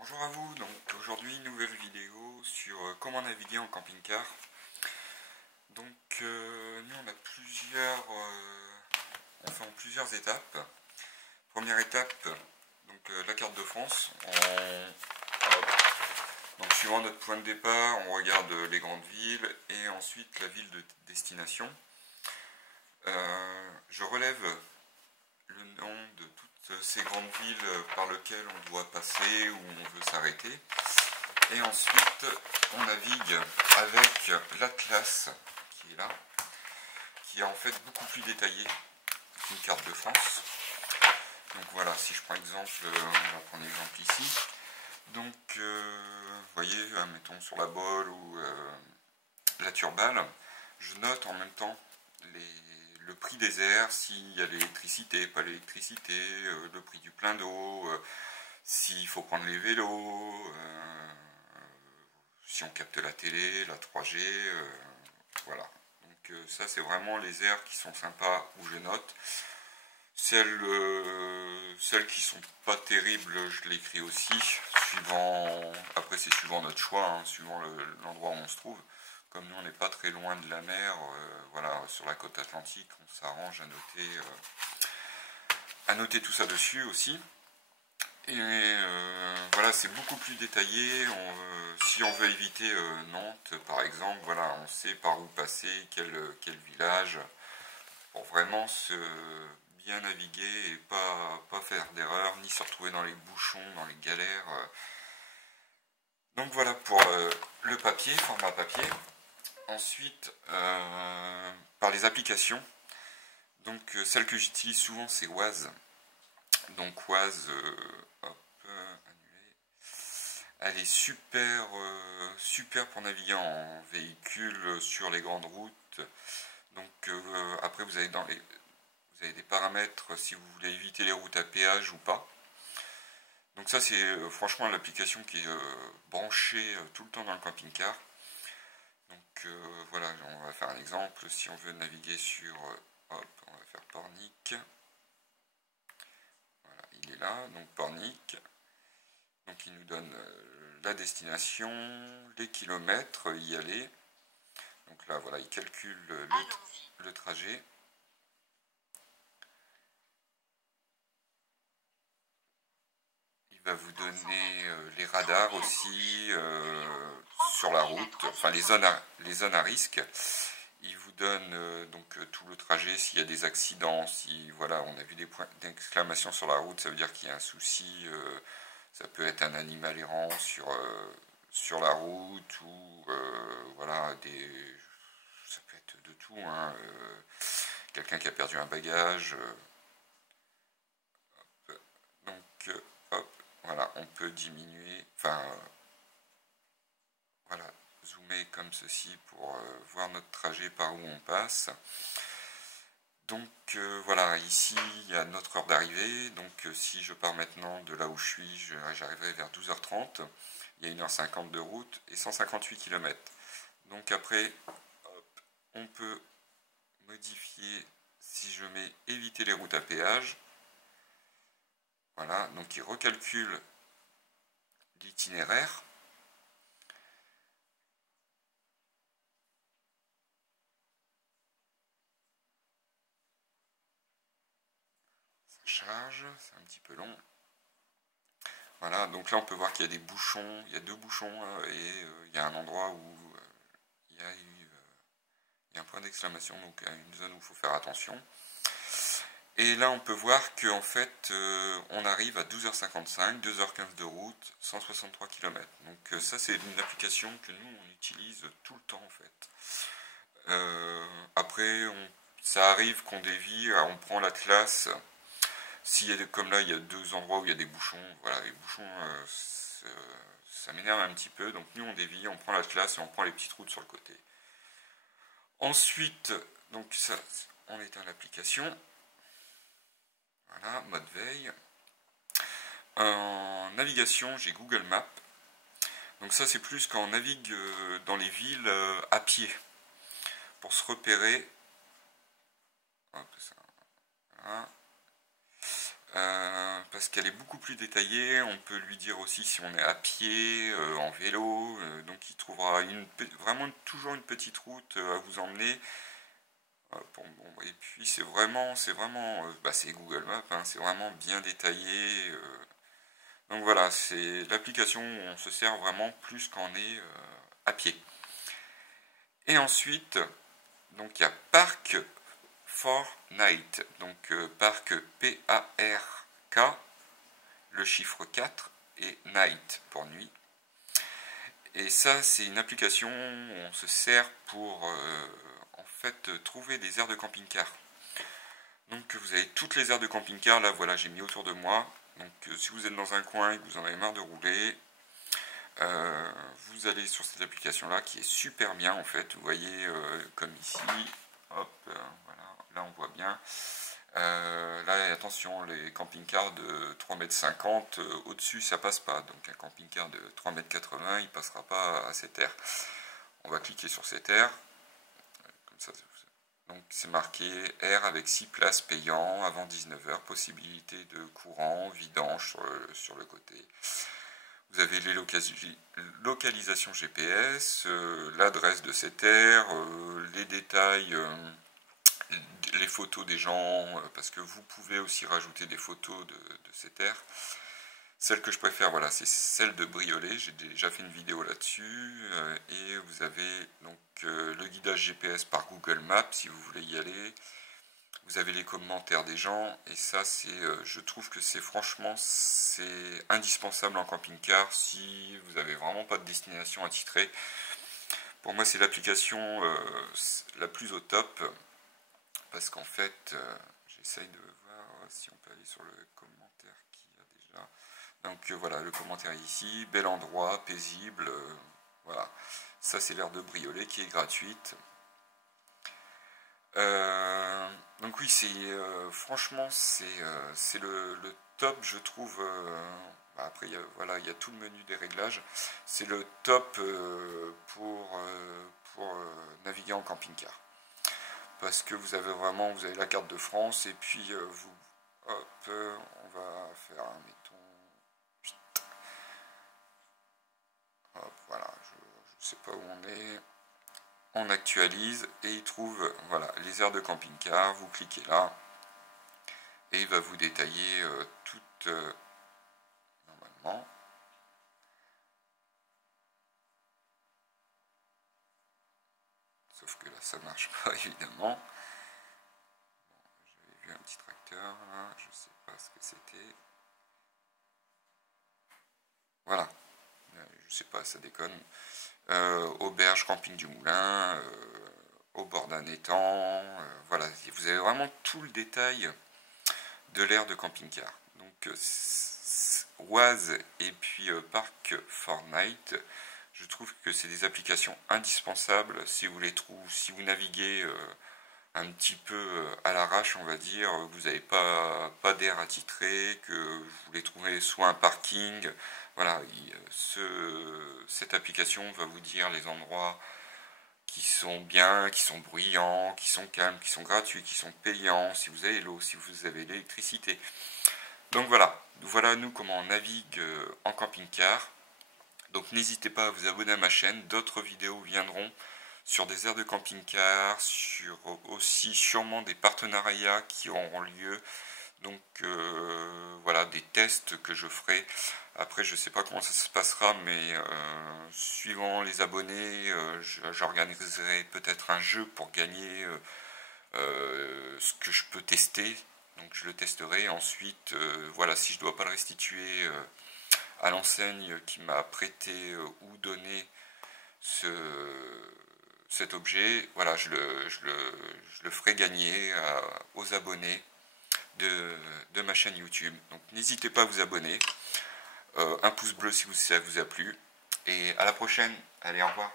Bonjour à vous, donc aujourd'hui nouvelle vidéo sur comment naviguer en camping-car. Donc nous on a on fait en plusieurs étapes. Première étape, donc la carte de France. Donc suivant notre point de départ, on regarde les grandes villes et ensuite la ville de destination. Je relève le nom de toutes ces grandes villes par lesquelles on doit passer ou on veut s'arrêter. Et ensuite, on navigue avec l'Atlas qui est là, qui est en fait beaucoup plus détaillé qu'une carte de France. Donc voilà, si je prends exemple, on va prendre l'exemple ici. Donc, vous voyez, mettons sur la Bolle ou la Turballe, je note en même temps le prix des airs, s'il y a l'électricité, pas l'électricité, le prix du plein d'eau, s'il faut prendre les vélos, si on capte la télé, la 3G, voilà. Donc ça c'est vraiment les aires qui sont sympas où je note. Celles qui sont pas terribles, je l'écris aussi, après c'est suivant notre choix, hein, suivant l'endroit où on se trouve. Comme nous on n'est pas très loin de la mer, voilà, sur la côte atlantique, on s'arrange à noter tout ça dessus aussi. Et voilà, c'est beaucoup plus détaillé. Si on veut éviter Nantes par exemple, voilà, on sait par où passer, quel village, pour vraiment bien naviguer et pas faire d'erreur, ni se retrouver dans les bouchons, dans les galères. Donc voilà pour le papier, format papier. Ensuite, par les applications. Donc celle que j'utilise souvent c'est Waze. Donc Waze, elle est super pour naviguer en véhicule sur les grandes routes. Donc après vous avez des paramètres si vous voulez éviter les routes à péage ou pas. Donc ça c'est franchement l'application qui est branchée tout le temps dans le camping-car. Donc voilà, on va faire un exemple. Si on veut naviguer sur, on va faire Pornic. Voilà, il est là, donc Pornic. Donc il nous donne la destination, les kilomètres, y aller. Donc là, voilà, il calcule le trajet. Il va vous donner les radars aussi sur la route, enfin les zones à risque. Il vous donne donc tout le trajet, s'il y a des accidents, si voilà, on a vu des points d'exclamation sur la route, ça veut dire qu'il y a un souci. Ça peut être un animal errant sur la route ou voilà, ça peut être de tout, hein, quelqu'un qui a perdu un bagage. Donc hop, voilà, on peut diminuer, enfin voilà, zoomer comme ceci pour voir notre trajet par où on passe. Donc voilà, ici il y a notre heure d'arrivée. Donc si je pars maintenant de là où je suis, j'arriverai vers 12h30. Il y a 1h50 de route et 158 km. Donc après, hop, on peut modifier si je mets éviter les routes à péage. Voilà, donc il recalcule l'itinéraire. Charge, c'est un petit peu long. Voilà, donc là on peut voir qu'il y a des bouchons, il y a deux bouchons et il y a un endroit où il y a un point d'exclamation, donc une zone où il faut faire attention. Et là on peut voir qu'en fait on arrive à 12h55, 2h15 de route, 163 km. Donc ça c'est une application que nous on utilise tout le temps en fait. Après ça arrive qu'on dévie, on prend l'Atlas. S'il y a comme là, il y a deux endroits où il y a des bouchons, voilà, les bouchons, ça m'énerve un petit peu. Donc nous, on dévie, on prend l'Atlas et on prend les petites routes sur le côté. Ensuite, donc ça, on éteint l'application. Voilà, mode veille. En navigation, j'ai Google Maps. Donc ça, c'est plus quand on navigue dans les villes à pied pour se repérer. Hop, ça, voilà. parce qu'elle est beaucoup plus détaillée. On peut lui dire aussi si on est à pied, en vélo, donc il trouvera vraiment toujours une petite route à vous emmener. Et puis c'est vraiment, c'est Google Maps, hein, c'est vraiment bien détaillé. Donc voilà, c'est l'application où on se sert vraiment plus quand on est à pied. Et ensuite, donc il y a Park Fortnite, donc Parc P-A-R-K, le chiffre 4 et Night pour nuit. Et ça, c'est une application où on se sert pour en fait trouver des aires de camping-car. Donc vous avez toutes les aires de camping-car, là voilà, j'ai mis autour de moi. Donc si vous êtes dans un coin et que vous en avez marre de rouler, vous allez sur cette application là qui est super bien en fait. Vous voyez comme ici, hop, voilà, là on voit bien. Là attention, les camping-cars de 3,50 m, au-dessus ça passe pas. Donc un camping-car de 3,80 m, il passera pas à cette aire. On va cliquer sur cette aire. Comme ça, donc c'est marqué air avec 6 places payants avant 19 h, possibilité de courant, vidange sur le côté. Vous avez les localisations GPS, l'adresse de cette aire, les détails, les photos des gens, parce que vous pouvez aussi rajouter des photos de cette aire. Celle que je préfère, voilà, c'est celle de Briolet. J'ai déjà fait une vidéo là-dessus. Et vous avez donc le guidage GPS par Google Maps si vous voulez y aller. Vous avez les commentaires des gens. Et ça, je trouve que c'est indispensable en camping-car si vous n'avez vraiment pas de destination attitrée. Pour moi, c'est l'application la plus au top. Parce qu'en fait, j'essaye de voir si on peut aller sur le commentaire qu'il y a déjà. Donc voilà, le commentaire est ici, bel endroit, paisible, voilà. Ça c'est l'aire de Briolet qui est gratuite. Donc oui, franchement c'est le top, je trouve. Après voilà, il y a tout le menu des réglages. C'est le top pour naviguer en camping-car. Parce que vous avez la carte de France et puis hop, on va faire un hop, voilà, je sais pas où on est. On actualise et il trouve voilà, les aires de camping-car. Vous cliquez là et il va vous détailler toutes normalement. Sauf que là ça marche pas évidemment. J'avais vu un petit tracteur là, je sais pas ce que c'était. Voilà, je sais pas, ça déconne. Auberge, camping du moulin, au bord d'un étang, voilà, vous avez vraiment tout le détail de l'aire de camping-car. Donc Oise et puis Parc Fortnite, je trouve que c'est des applications indispensables si vous si vous naviguez un petit peu à l'arrache, on va dire, vous n'avez pas d'air attitré, que vous voulez trouver soit un parking. Voilà, cette application va vous dire les endroits qui sont bien, qui sont bruyants, qui sont calmes, qui sont gratuits, qui sont payants, si vous avez l'eau, si vous avez l'électricité. Donc voilà nous comment on navigue en camping-car. Donc n'hésitez pas à vous abonner à ma chaîne, d'autres vidéos viendront sur des aires de camping-car, sur aussi sûrement des partenariats qui auront lieu. Donc voilà, des tests que je ferai. Après, je ne sais pas comment ça se passera, mais suivant les abonnés, j'organiserai peut-être un jeu pour gagner ce que je peux tester. Donc je le testerai. Ensuite, voilà, si je ne dois pas le restituer à l'enseigne qui m'a prêté ou donné cet objet, voilà, je le ferai gagner aux abonnés de ma chaîne YouTube. Donc n'hésitez pas à vous abonner, un pouce bleu si ça vous a plu, et à la prochaine, allez, au revoir.